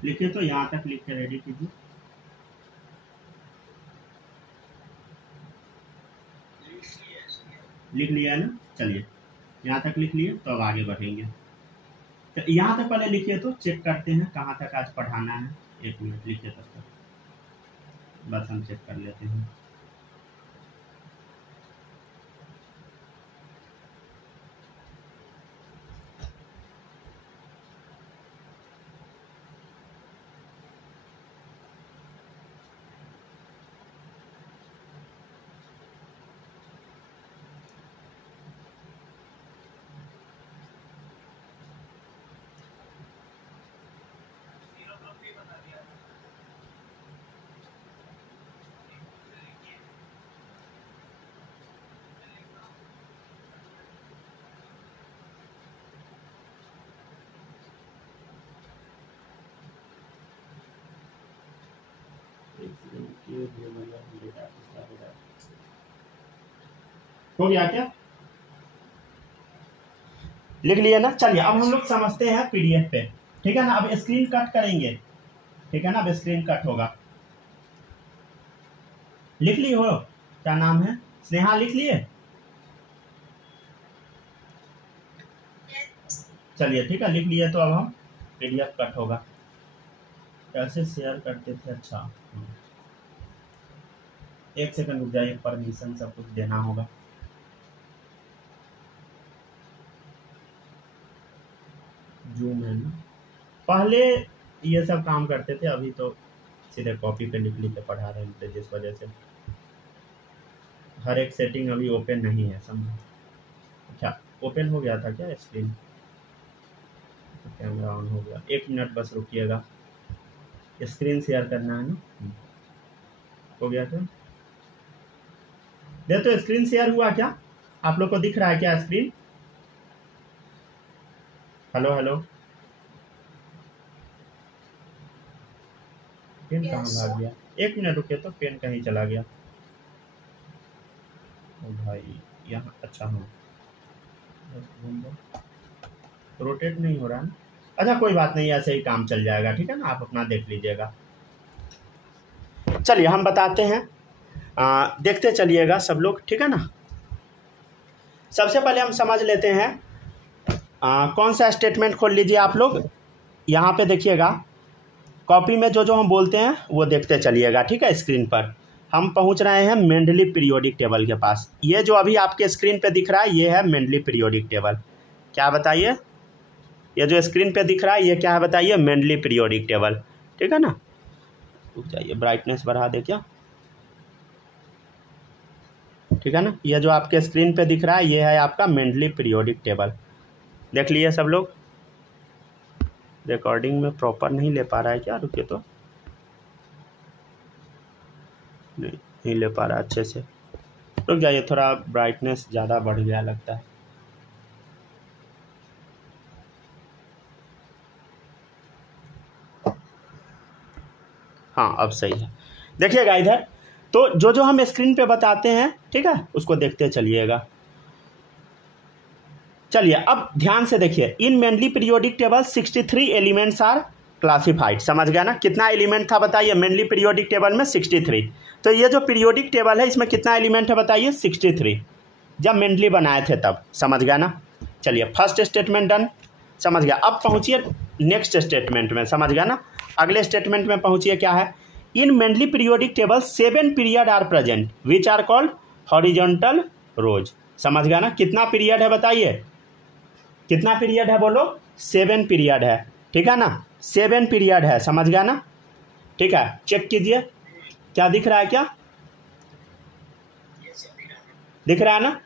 लिखिए तो यहाँ तक लिख के रेडी कीजिए। लिख लिया है ना? चलिए यहाँ तक लिख लिए तो अब आगे बढ़ेंगे। तो यहाँ तक पहले लिखिए तो चेक करते हैं कहाँ तक आज पढ़ाना है। एक मिनट लिखिए तब तक, बस हम चेक कर लेते हैं। हो गया क्या? लिख लिया ना? चलिए अब हम लोग समझते हैं पीडीएफ पे, ठीक है ना? अब स्क्रीन कट करेंगे, ठीक है ना? अब स्क्रीन कट होगा। लिख ली हो? क्या नाम है? स्नेहा लिख लिए? चलिए ठीक है, लिख लिए तो अब हम पीडीएफ कट होगा। कैसे शेयर करते थे? अच्छा एक सेकंड रुक जाइए, परमिशन सब कुछ देना होगा। जूम है ना? पहले ये सब काम करते थे, अभी तो सीधे कॉपी पे लिख के पढ़ा रहे थे, जिस वजह से हर एक सेटिंग अभी ओपन नहीं है, समझो। अच्छा ओपन हो गया था क्या स्क्रीन? तो कैमरा ऑन हो गया। एक मिनट बस रुकिएगा, स्क्रीन शेयर करना है ना? हो गया क्या? दे तो स्क्रीन शेयर हुआ क्या? आप लोग को दिख रहा है क्या स्क्रीन? हेलो हेलो, पेन कहाँ भाग गया? एक मिनट रुके तो पेन कहीं चला गया। ओ भाई यहाँ, अच्छा हाँ, रोटेट नहीं हो रहा है। अच्छा कोई बात नहीं, ऐसे ही काम चल जाएगा, ठीक है ना, आप अपना देख लीजिएगा। चलिए हम बताते हैं, देखते चलिएगा सब लोग, ठीक है ना। सबसे पहले हम समझ लेते हैं, कौन सा स्टेटमेंट खोल लीजिए आप लोग, यहाँ पे देखिएगा, कॉपी में जो जो हम बोलते हैं वो देखते चलिएगा, ठीक है। स्क्रीन पर हम पहुँच रहे हैं मेंडली पीरियोडिक टेबल के पास। ये जो अभी आपके स्क्रीन पे दिख रहा है ये है मेंडली पीरियोडिक टेबल। क्या बताइए, ये जो स्क्रीन पे दिख रहा है ये क्या है बताइए, मेंडली पीरियोडिक टेबल, ठीक है ना। रुक जाइए, ब्राइटनेस बढ़ा दे क्या, ठीक है ना। ये जो आपके स्क्रीन पे दिख रहा है ये है आपका मेंडली पीरियोडिक टेबल। देख लिए सब लोग, रिकॉर्डिंग में प्रॉपर नहीं ले पा रहा है क्या, रुकिए तो, नहीं ले पा रहा अच्छे से, रुक जाइए, थोड़ा ब्राइटनेस ज़्यादा बढ़ गया लगता है। हाँ अब सही है। देखिएगा इधर, तो जो जो हम स्क्रीन पे बताते हैं, ठीक है, उसको देखते चलिएगा। चलिए अब ध्यान से देखिए, in Mendeleev periodic table 63 elements are classified. समझ गया ना, कितना एलिमेंट था बताइए मेंडली पीरियोडिक टेबल में, 63। तो ये जो पीरियोडिक टेबल है इसमें कितना एलिमेंट है बताइए, 63, जब मेंडली बनाए थे तब। समझ गया ना। चलिए फर्स्ट स्टेटमेंट डन, समझ गया। अब पहुंचिए नेक्स्ट स्टेटमेंट में, समझ गया ना। अगले स्टेटमेंट में पहुंचिए, क्या है, in Mendeleev periodic table 7 period are present which are called horizontal rows. समझ गया ना, कितना पीरियड है बताइए, कितना पीरियड है बोलो, 7 पीरियड है, ठीक है ना, 7 पीरियड है। समझ गया ना, ठीक है। चेक कीजिए क्या दिख रहा है, क्या दिख रहा है ना,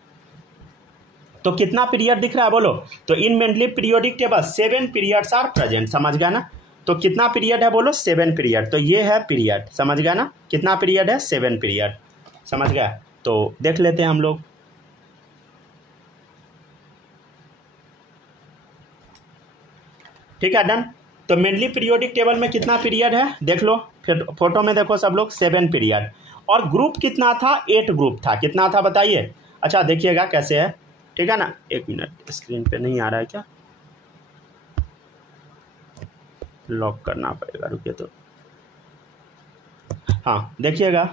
तो कितना पीरियड दिख रहा है बोलो। तो in Mendeleev periodic table 7 periods are present. समझ गया ना, तो कितना पीरियड है बोलो, 7 पीरियड। तो ये है पीरियड, समझ गया ना, कितना पीरियड है, 7 पीरियड। समझ गया, तो देख लेते हैं हम लोग। ठीक है डन। तो मेंडली पीरियोडिक टेबल में कितना पीरियड है देख लो, फिर फोटो में देखो सब लोग, 7 पीरियड। और ग्रुप कितना था, 8 ग्रुप था। कितना था बताइए, अच्छा देखिएगा कैसे है, ठीक है ना। एक मिनट, स्क्रीन पे नहीं आ रहा है क्या, लॉक करना पड़ेगा, रुकिए तो। हाँ देखिएगा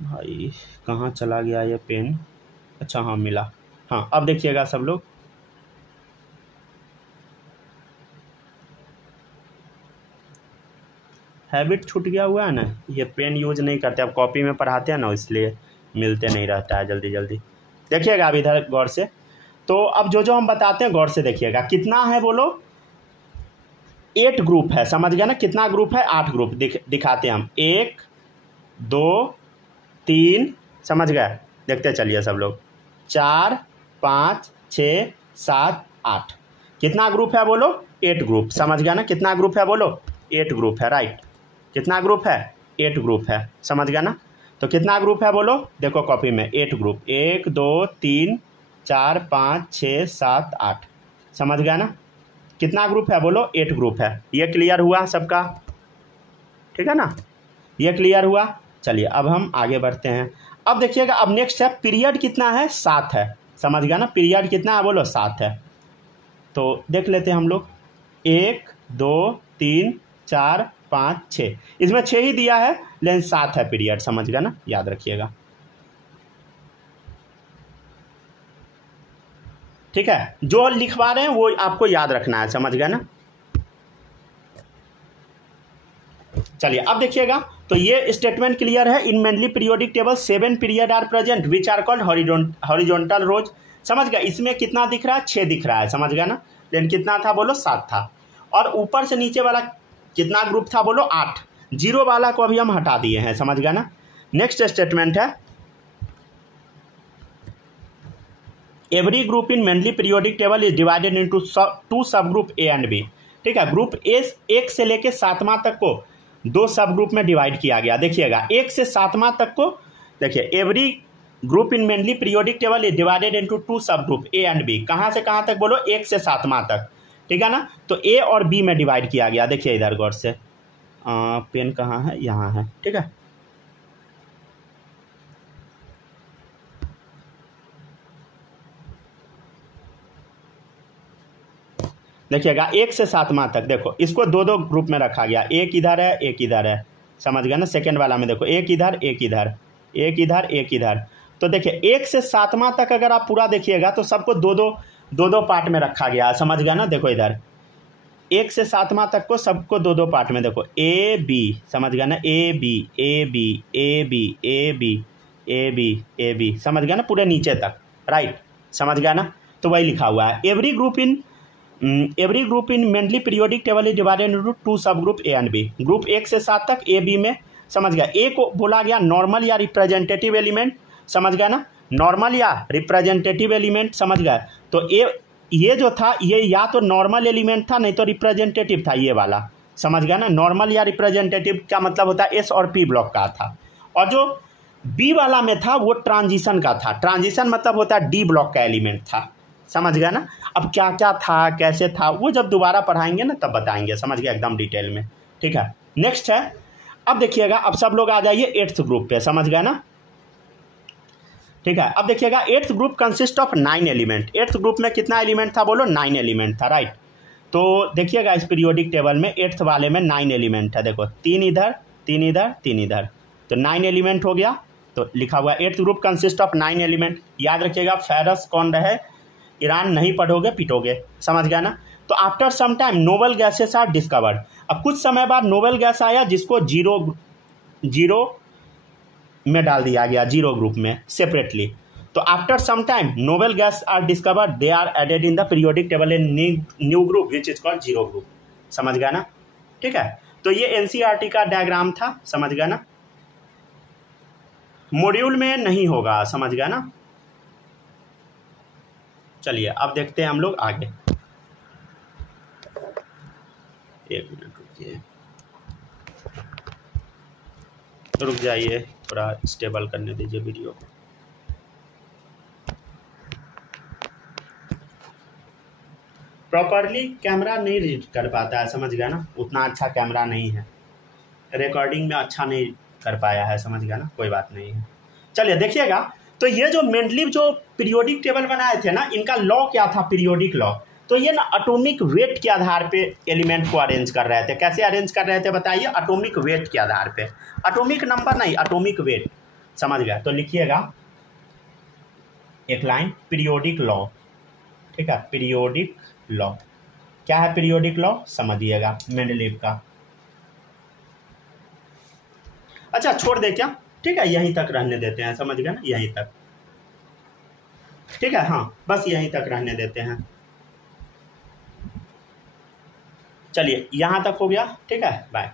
भाई, कहाँ चला गया ये पेन, अच्छा हाँ मिला। हाँ अब देखिएगा सब लोग, हैबिट छूट गया हुआ है ना, ये पेन यूज नहीं करते, अब कॉपी में पढ़ाते हैं ना इसलिए मिलते नहीं रहता है जल्दी जल्दी। देखिएगा अब इधर गौर से, तो अब जो जो हम बताते हैं गौर से देखिएगा। कितना है बोलो, 8 ग्रुप है। समझ गया ना, कितना ग्रुप है, 8 ग्रुप दिखाते हैं हम, 1 2 3, समझ गए, देखते चलिए सब लोग, 4 5 6 7 8। कितना ग्रुप है बोलो, 8 ग्रुप। समझ गया ना, कितना ग्रुप है बोलो, 8 ग्रुप है, राइट। कितना ग्रुप है, 8 ग्रुप है। समझ गया ना, तो कितना ग्रुप है बोलो, देखो कॉपी में 8 ग्रुप, 1 2 3 4 5 6 7 8। समझ गया ना, कितना ग्रुप है बोलो, 8 ग्रुप है। ये क्लियर हुआ सबका, ठीक है ना, ये क्लियर हुआ। चलिए अब हम आगे बढ़ते हैं। अब देखिएगा, अब नेक्स्ट है पीरियड कितना है, 7 है। समझ गया ना, पीरियड कितना है बोलो, 7 है। तो देख लेते हैं हम लोग, 1 2 3 4 5 6, इसमें 6 ही दिया है लेकिन 7 है पीरियड। समझ गया ना, याद रखिएगा, ठीक है। जो लिखवा रहे हैं वो आपको याद रखना है, समझ गया ना। चलिए अब देखिएगा, तो ये स्टेटमेंट क्लियर है, in Mendeleev periodic table 7 period are present which are called horizontal rows. समझ गया, इसमें कितना दिख रहा है, 6 दिख रहा है। समझ गया ना, लेकिन कितना था बोलो, 7 था। और ऊपर से नीचे वाला कितना ग्रुप था बोलो, 8। जीरो वाला को अभी हम हटा दिए हैं। समझ गया ना। नेक्स्ट स्टेटमेंट है, every group in Mendeleev periodic table is divided into 2 sub group A and B. ठीक है, ग्रुप ए 1 से लेके 7वां तक को 2 सब ग्रुप में डिवाइड किया गया। देखिएगा 1 से 7वां तक को, देखिए every group in Mendeleev periodic table is divided into 2 sub group A and B. कहाँ से कहाँ तक बोलो, 1 से 7वां तक, ठीक है ना। तो ए और बी में डिवाइड किया गया। देखिए इधर गौर से, पेन कहाँ है, यहाँ है, ठीक है। देखिएगा 1 से 7वां तक, देखो इसको 2-2 ग्रुप में रखा गया, एक इधर है एक इधर है, समझ गए ना। सेकेंड वाला में देखो एक इधर एक इधर, एक इधर एक इधर। तो देखिए 1 से 7वां तक अगर आप पूरा देखिएगा तो सबको 2-2 पार्ट में रखा गया है, समझ गया ना। देखो इधर 1 से 7वां तक को सबको 2-2 पार्ट में, देखो ए बी, समझ गया ना, A B A B A B A B A B A B, समझ गया ना, पूरे नीचे तक, राइट, समझ गया ना। तो वही लिखा हुआ है। Every group in mainly periodic table is divided into 2 sub group A and B. Group 1 से 7 तक ए बी में, समझ गया। ए को बोला गया नॉर्मल या रिप्रेजेंटेटिव एलिमेंट, समझ गया ना, नॉर्मल या रिप्रेजेंटेटिव एलिमेंट, समझ गया। तो ये जो था ये या तो नॉर्मल एलिमेंट था नहीं तो रिप्रेजेंटेटिव था, ये वाला, समझ गया ना। नॉर्मल या रिप्रेजेंटेटिव का मतलब होता है एस और पी ब्लॉक का था। और जो बी वाला में था वो ट्रांजिशन का था। ट्रांजिशन मतलब होता है डी ब्लॉक का एलिमेंट था, समझ गया ना। अब क्या क्या था कैसे था वो जब दोबारा पढ़ाएंगे ना तब बताएंगे, समझ गया, एकदम डिटेल में, ठीक है। नेक्स्ट है, अब देखिएगा, अब सब लोग आ जाइए 8th ग्रुप पे, समझ गया ना, ठीक है। अब देखिएगा 8th group consist of 9 element. 8th group में कितना एलिमेंट था बोलो, 9 एलिमेंट था, राइट। तो देखिएगा इस पीरियोडिक टेबल में 8th वाले में 9 एलिमेंट है, देखो 3 इधर 3 इधर 3 इधर, तो 9 एलिमेंट हो गया। तो लिखा हुआ 8th group consist of 9 element. याद रखिएगा फेरस कौन रहे, ईरान, नहीं पढ़ोगे पिटोगे, समझ गया ना। तो after some time noble gases are discovered. अब कुछ समय बाद नोबल गैस आया जिसको जीरो में डाल दिया गया, 0 ग्रुप में सेपरेटली। तो after some time noble gas are discovered, they are added in the periodic table in new group which is called 0 group, समझ गया ना, ठीक है। तो ये एनसीईआरटी का डायग्राम था, समझ गया ना। मॉड्यूल में नहीं होगा, समझ गया ना। चलिए अब देखते हैं हम लोग आगे। 1 मिनट रुकिए, रुक जाइए, थोड़ा स्टेबल करने दीजिए वीडियो को। प्रॉपरली कैमरा नहीं रीड कर पाता है, समझ गया ना, उतना अच्छा कैमरा नहीं है, रिकॉर्डिंग में अच्छा नहीं कर पाया है, समझ गया ना, कोई बात नहीं है। चलिए देखिएगा, तो ये जो मेंडलीव जो पीरियोडिक टेबल बनाए थे ना, इनका लॉ क्या था, पीरियोडिक लॉ। तो ये ना एटॉमिक वेट के आधार पे एलिमेंट को अरेंज कर रहे थे। कैसे अरेंज कर रहे थे बताइए, एटॉमिक वेट के आधार पे, एटॉमिक नंबर नहीं, एटॉमिक वेट, समझ गया। तो लिखिएगा एक लाइन, पीरियोडिक लॉ, ठीक है, पीरियोडिक लॉ। क्या है पीरियोडिक लॉ, समझिएगा, मेंडलीव का। अच्छा छोड़ दे क्या, ठीक है, यहीं तक रहने देते हैं, समझ गया ना, यहीं तक, ठीक है, हाँ बस यहीं तक रहने देते हैं। चलिए यहाँ तक हो गया, ठीक है, बाय।